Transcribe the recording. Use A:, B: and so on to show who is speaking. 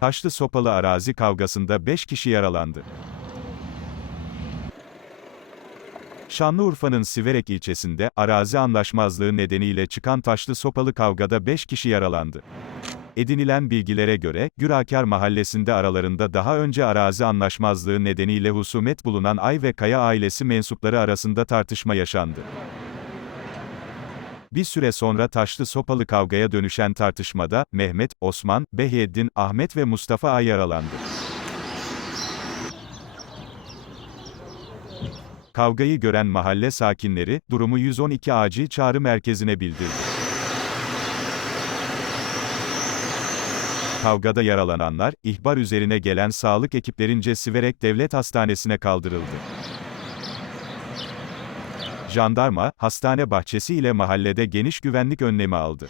A: Taşlı sopalı arazi kavgasında 5 kişi yaralandı. Şanlıurfa'nın Siverek ilçesinde, arazi anlaşmazlığı nedeniyle çıkan taşlı sopalı kavgada 5 kişi yaralandı. Edinilen bilgilere göre, Gürakar mahallesinde aralarında daha önce arazi anlaşmazlığı nedeniyle husumet bulunan Ay ve Kaya ailesi mensupları arasında tartışma yaşandı. Bir süre sonra taşlı sopalı kavgaya dönüşen tartışmada, Mehmet, Osman, Behyeddin, Ahmet ve Mustafa Ay yaralandı. Kavgayı gören mahalle sakinleri, durumu 112 acil çağrı merkezine bildirdi. Kavgada yaralananlar, ihbar üzerine gelen sağlık ekiplerince Siverek Devlet Hastanesi'ne kaldırıldı. Jandarma, hastane bahçesi ile mahallede geniş güvenlik önlemi aldı.